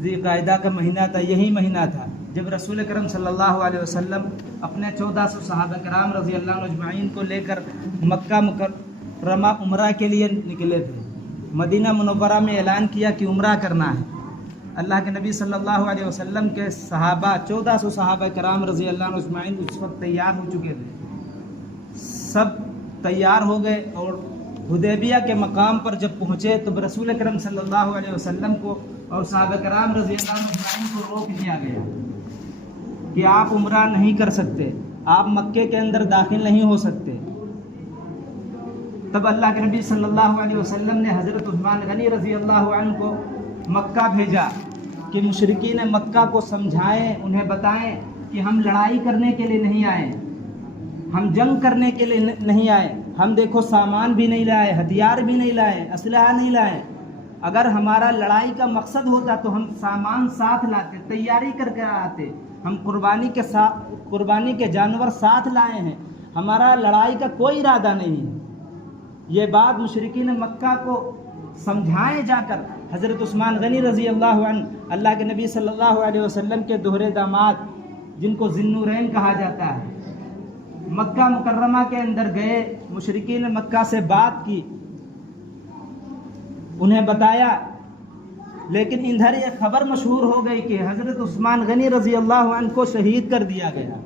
ज़िलक़ाइदा का महीना था। यही महीना था जब रसूल करम सल्लल्लाहु अलैहि वसल्लम अपने 1400 सहाबा कराम रज़ी अल्लाह अजमाइन को लेकर मक्का मुकर्रमा उम्रा के लिए निकले थे। मदीना मुनव्वरा में ऐलान किया कि उम्रा करना है। अल्लाह के नबी सल्लल्लाहु अलैहि वसल्लम के सहाबा 1400 सहाबा कराम रज़ी अल्लाह अजमाइन उस वक्त तैयार हो चुके थे। सब तैयार हो गए और हुदैबिया के मकाम पर जब पहुँचे तो रसूल करम सल्लल्लाहु अलैहि वसल्लम को और सहाबा कराम रज़ी अल्लाह अजमाइन को रोक दिया गया कि आप उम्रा नहीं कर सकते, आप मक्के के अंदर दाखिल नहीं हो सकते। तब अल्लाह के नबी सल्लल्लाहु अलैहि वसल्लम ने हज़रत उस्मान गनी रज़ी अल्लाह अन्हु को मक्का भेजा कि मुशरिकीन मक्का को समझाएं, उन्हें बताएं कि हम लड़ाई करने के लिए नहीं आए, हम जंग करने के लिए नहीं आए। हम देखो सामान भी नहीं लाए, हथियार भी नहीं लाए, असलहा नहीं लाए। अगर हमारा लड़ाई का मकसद होता तो हम सामान साथ लाते, तैयारी करके आते। हम कुर्बानी के जानवर साथ लाए हैं, हमारा लड़ाई का कोई इरादा नहीं है। ये बात मुशरिकीन मक्का को समझाएं जाकर हज़रत उस्मान गनी रज़ी अल्लाह अन्हु अल्लाह के नबी सल्लल्लाहु अलैहि वसल्लम के दोहरे दामाद जिनको ज़िन्नुरैन कहा जाता है, मक्का मुकर्रमा के अंदर गए, मुशरिकीन मक्का से बात की, उन्हें बताया। लेकिन इधर ये खबर मशहूर हो गई कि हज़रत उस्मान गनी रज़ी अल्लाह अन्हु को शहीद कर दिया गया।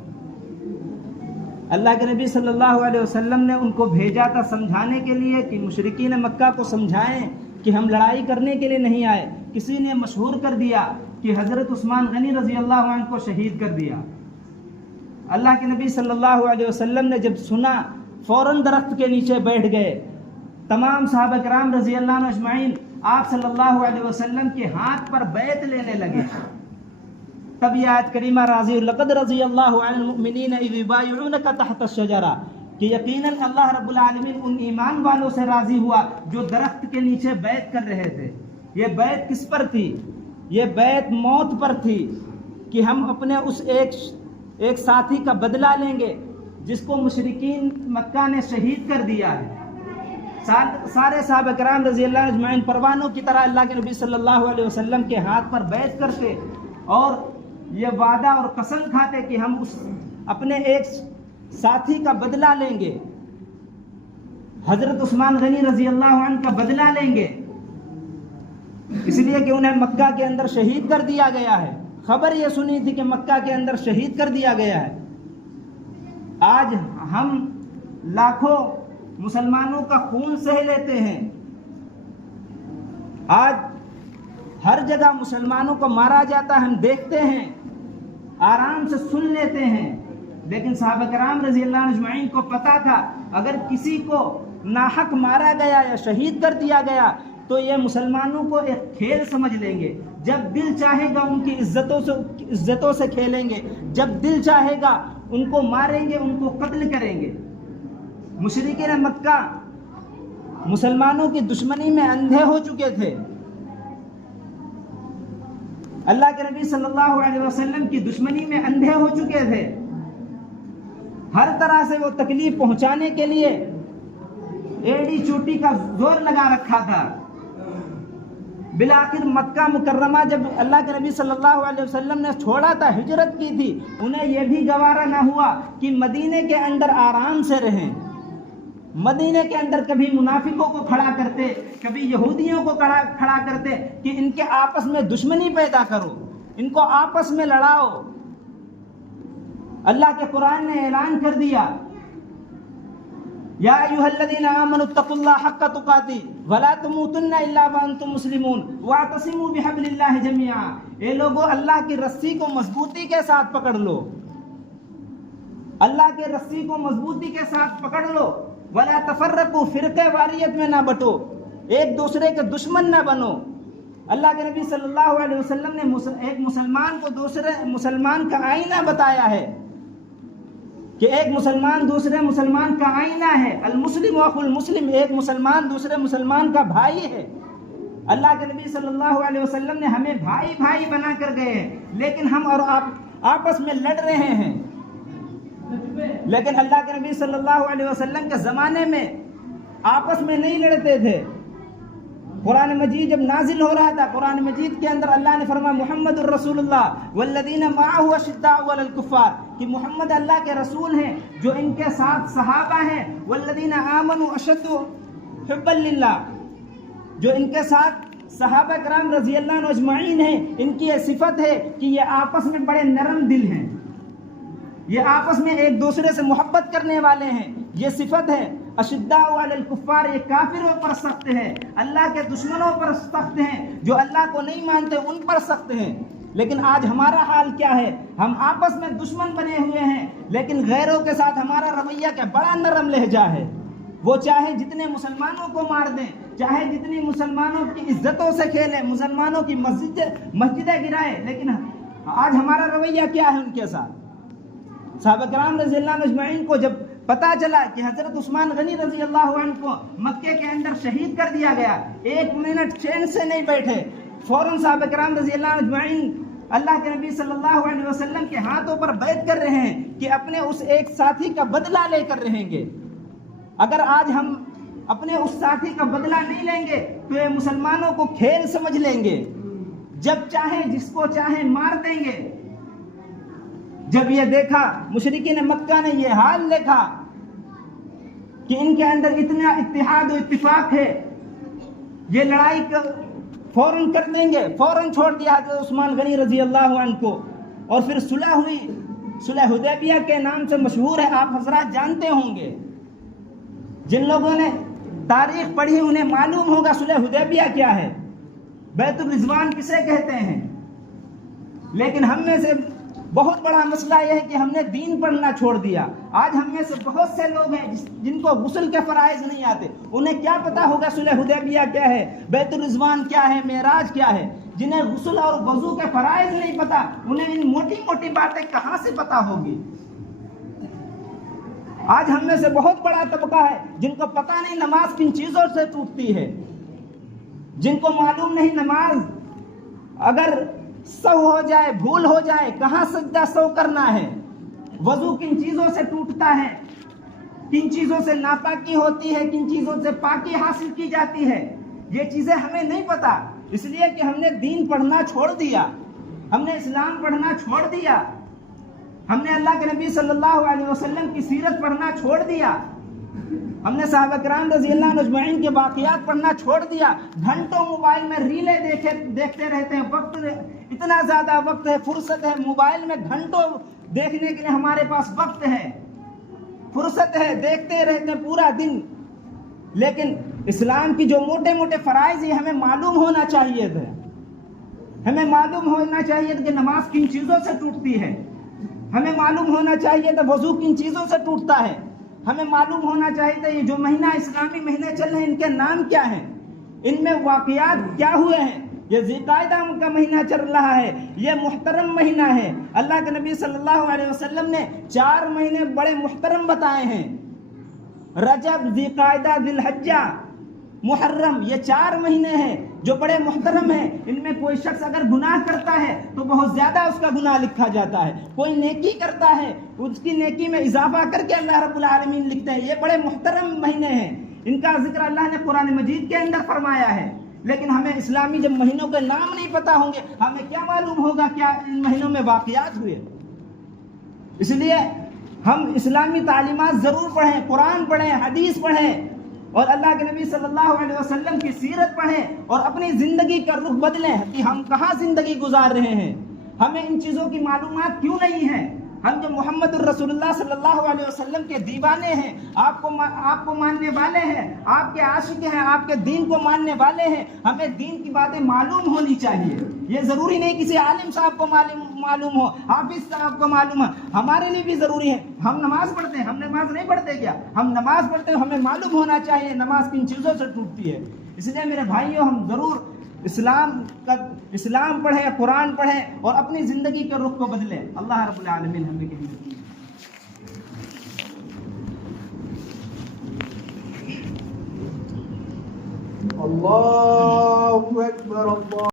अल्लाह के नबी सल्लल्लाहु अलैहि वसल्लम ने उनको भेजा था समझाने के लिए कि मुशरिकीन मक्का को समझाएं कि हम लड़ाई करने के लिए नहीं आए। किसी ने मशहूर कर दिया कि हज़रत उस्मान गनी रज़ी अल्लाह अन्हु को शहीद कर दिया। अल्लाह के नबी सल्लल्लाहु अलैहि वसल्लम ने जब सुना फ़ौरन दरख्त के नीचे बैठ गए। तमाम सहाबा कराम रज़ी अल्लाह अजमाइन आप सल्लल्लाहु अलैहि वसल्लम के हाथ पर बैत लेने लगे। तब ये आयत करीमा राज़ी लक़द रज़ी अल्लाहु अनिल मुमिनीन इज़ युबायिऊनका तहत अश-शजरा कि यकीनन अल्लाह रब्बुल आलमीन उन ईमान वालों से राज़ी हुआ जो दरख्त के नीचे बैत कर रहे थे। ये बैत किस पर थी? ये बैत मौत पर थी कि हम अपने उस एक साथी का बदला लेंगे जिसको मुशरिकीन मक्का ने शहीद कर दिया है। सारे साहबा कराम रज़ी अल्लाह अजमाइन परवानों की तरह अल्लाह के नबी सल्लल्लाहु अलैहि वसल्लम के हाथ पर बैत करते और ये वादा और कसम खाते कि हम उस अपने एक साथी का बदला लेंगे, हज़रत उस्मान गनी रज़ी अल्लाह अन्हु का बदला लेंगे, इसलिए कि उन्हें मक्का के अंदर शहीद कर दिया गया है। खबर ये सुनी थी कि मक्का के अंदर शहीद कर दिया गया है। आज हम लाखों मुसलमानों का खून सह लेते हैं, आज हर जगह मुसलमानों को मारा जाता है, हम देखते हैं, आराम से सुन लेते हैं। लेकिन सहाबा कराम रज़ी अल्लाह अजमाइन को पता था अगर किसी को नाहक मारा गया या शहीद कर दिया गया तो ये मुसलमानों को एक खेल समझ लेंगे। जब दिल चाहेगा उनकी इज्जतों से खेलेंगे, जब दिल चाहेगा उनको मारेंगे, उनको कत्ल करेंगे। मुशरिकीन मक्का मुसलमानों की दुश्मनी में अंधे हो चुके थे। अल्लाह के नबी सल्लल्लाहु अलैहि वसल्लम की दुश्मनी में अंधे हो चुके थे। हर तरह से वो तकलीफ पहुंचाने के लिए एड़ी चोटी का जोर लगा रखा था। बिलाखिर मक्का मुकर्रमा जब अल्लाह के नबी सल्लल्लाहु अलैहि वसल्लम ने छोड़ा था, हिजरत की थी, उन्हें यह भी गवारा ना हुआ कि मदीने के अंदर आराम से रहें। मदीने के अंदर कभी मुनाफिकों को खड़ा करते, कभी यहूदियों को खड़ा करते कि इनके आपस में दुश्मनी पैदा करो, इनको आपस में लड़ाओ। अल्लाह के कुरान ने ऐलान कर दिया, या अय्युहल्लज़ीना आमनुत्तक़ुल्लाह हक़्क़ तुक़ाती वला तमूतुन्ना इल्ला व अंतुम मुस्लिमून वातसिमू बिहब्लिल्लाहि जमीआ। ए लोगों, अल्लाह की रस्सी को मजबूती के साथ पकड़ लो, अल्लाह के रस्सी को मजबूती के साथ पकड़ लो। वला तफर्रकू, फिरके वारियत में ना बटो, एक दूसरे के दुश्मन ना बनो। अल्लाह के नबी सल्लल्लाहु अलैहि वसल्लम ने एक मुसलमान को दूसरे मुसलमान का आईना बताया है कि एक मुसलमान दूसरे मुसलमान का आईना है। अल मुस्लिम अखुल मुस्लिम, एक मुसलमान दूसरे मुसलमान का भाई है। अल्लाह के नबी सल्लल्लाहु अलैहि वसल्लम ने हमें भाई भाई बना कर गए हैं, लेकिन हम और आप आपस में लड़ रहे हैं। लेकिन अल्लाह के नबी सल्लल्लाहु अलैहि वसल्लम के ज़माने में आपस में नहीं लड़ते थे। कुरान मजीद जब नाजिल हो रहा था, कुरान मजीद के अंदर अल्लाह ने फरमाया मुहम्मदुर रसूलुल्लाह वल्लज़ीना मअहु अशिद्दाउ अलल कुफ़ार, कि मोहम्मद अल्लाह के रसूल हैं जो इनके साथ सहाबा हैं, वल्लज़ीना आमनु अशद्दु हुब्बन लिल्लाह, जो इनके साथ सहाबा कराम रज़ी अल्लाह अन्हुम अजमईन हैं, इनकी ये सिफत है कि ये आपस में बड़े नरम दिल हैं, ये आपस में एक दूसरे से मोहब्बत करने वाले हैं, ये सिफत है। अशिद्दाउ अलल कुफ़ार, ये काफिरों पर सख्त है, अल्लाह के दुश्मनों पर सख्त हैं, जो अल्लाह को नहीं मानते उन पर सख्त हैं। लेकिन आज हमारा हाल क्या है? हम आपस में दुश्मन बने हुए हैं, लेकिन गैरों के साथ हमारा रवैया क्या बड़ा नरम लहजा है। वो चाहे जितने मुसलमानों को मार दें, चाहे जितनी मुसलमानों की इज्जतों से खेलें, मुसलमानों की मस्जिदें गिराएं, लेकिन आज हमारा रवैया क्या है उनके साथ? सहाबा किराम रज़ी अल्लाह अजमईन को जब पता चला कि हजरत उस्मान गनी रज़ी अल्लाह अन्हु को मक्के के अंदर शहीद कर दिया गया, एक मिनट चैन से नहीं बैठे, फौरन सहाबा किराम रज़ी अल्लाह अजमईन अल्लाह के नबी सल्लल्लाहु अलैहि वसल्लम के हाथों पर बैत कर रहे हैं कि अपने उस एक साथी का बदला लेकर रहेंगे। अगर आज हम अपने उस साथी का बदला नहीं लेंगे तो ये मुसलमानों को खेल समझ लेंगे, जब चाहे जिसको चाहे मार देंगे। जब ये देखा, मुशरिकीन मक्का ने ये हाल देखा कि इनके अंदर इतना इत्तेहाद और इत्तिफाक है, ये लड़ाई फौरन कर देंगे, फौरन छोड़ दिया हज़रत उस्मान गनी रज़ी अल्लाह अन्हु को। और फिर सुलह हुई, सुलह हुदैबिया के नाम से मशहूर है, आप हजरात जानते होंगे। जिन लोगों ने तारीख पढ़ी उन्हें मालूम होगा सुलह हुदैबिया क्या है, बैतुल रिज़वान किसे कहते हैं। लेकिन हम में से बहुत बड़ा मसला यह है कि हमने दीन पढ़ना छोड़ दिया। आज हम में से बहुत से लोग हैं जिनको गुस्ल के फराइज नहीं आते, उन्हें क्या पता होगा सुलह हुदैबिया क्या है, बैतुल रिज़वान क्या है, मेराज क्या है। जिन्हें गुस्ल और वज़ू के फराइज नहीं पता, उन्हें इन मोटी मोटी बातें कहाँ से पता होगी। आज हम में से बहुत बड़ा तबका है जिनको पता नहीं नमाज किन चीजों से टूटती है, जिनको मालूम नहीं नमाज अगर सौ हो जाए, भूल हो जाए, कहाँ सजदा सौ करना है, वजू किन चीजों से टूटता है, किन चीजों से नापाकी होती है, किन चीजों से पाकी हासिल की जाती है, ये चीजें हमें नहीं पता। इसलिए कि हमने दीन पढ़ना छोड़ दिया, हमने इस्लाम पढ़ना छोड़ दिया, हमने अल्लाह के नबी सल्लल्लाहु अलैहि वसल्लम की सीरत पढ़ना छोड़ दिया, हमने सहाबा किराम रज़ी अल्लाह अन्हुम अजमईन के वाक़ियात पढ़ना छोड़ दिया। घंटों मोबाइल में रीलें देखते रहते हैं, वक्त इतना ज़्यादा वक्त है, फुर्सत है, मोबाइल में घंटों देखने के लिए हमारे पास वक्त है, फुर्सत है, देखते रहते हैं पूरा दिन। लेकिन इस्लाम की जो मोटे मोटे फ़राइज़ है हमें मालूम होना चाहिए था, हमें मालूम होना चाहिए था कि नमाज किन चीज़ों से टूटती है, हमें मालूम होना चाहिए था वज़ू किन चीज़ों से टूटता है, हमें मालूम होना चाहिए था ये जो महीना इस्लामी महीने चल रहे हैं इनके नाम क्या हैं, इनमें वाक़ियात क्या हुए हैं। ये ज़िलक़ाइदा का महीना चल रहा है, ये मुहतरम महीना है। अल्लाह के नबी सल्लल्लाहु अलैहि वसल्लम ने 4 महीने बड़े मुहतरम बताए हैं, रजब, ज़िलक़ाइदा, ज़िलहज्जा, मुहर्रम, ये 4 महीने हैं जो बड़े मुहतरम हैं। इनमें कोई शख्स अगर गुनाह करता है तो बहुत ज्यादा उसका गुनाह लिखा जाता है, कोई नेकी करता है उसकी नेकी में इजाफा करके अल्लाह रब्बुल आलमीन लिखते हैं। ये बड़े मुहतरम महीने हैं, इनका जिक्र अल्लाह ने कुरान मजीद के अंदर फरमाया है। लेकिन हमें इस्लामी जब महीनों के नाम नहीं पता होंगे, हमें क्या मालूम होगा क्या इन महीनों में वाक़ियात हुए। इसलिए हम इस्लामी तालीमात जरूर पढ़ें, कुरान पढ़ें, हदीस पढ़ें और अल्लाह के नबी सल्लल्लाहु अलैहि वसल्लम की सीरत पढ़ें और अपनी ज़िंदगी का रुख बदलें कि हम कहाँ ज़िंदगी गुजार रहे हैं। हमें इन चीज़ों की मालूमात क्यों नहीं है। हम जो मोहम्मद रसूलुल्लाह सल्लल्लाहु अलैहि वसल्लम के दीवाने हैं, आपको मानने वाले हैं, आपके आशिक हैं, आपके दीन को मानने वाले हैं, हमें दीन की बातें मालूम होनी चाहिए। ये ज़रूरी नहीं किसी आलिम साहब को मालूम हो, हाफिज साहब को मालूम है, हमारे लिए भी ज़रूरी है। हम नमाज पढ़ते हैं, हम नमाज नहीं पढ़ते क्या? हम नमाज पढ़ते हैं, हमें मालूम होना चाहिए नमाज किन चीज़ों से टूटती है। इसलिए मेरे भाइयों, हम ज़रूर इस्लाम पढ़ें, कुरान पढ़ें और अपनी ज़िंदगी के रुख को बदलें। अल्लाह रब्बुल आलमीन हमें कहीं अल्लाहु अकबर।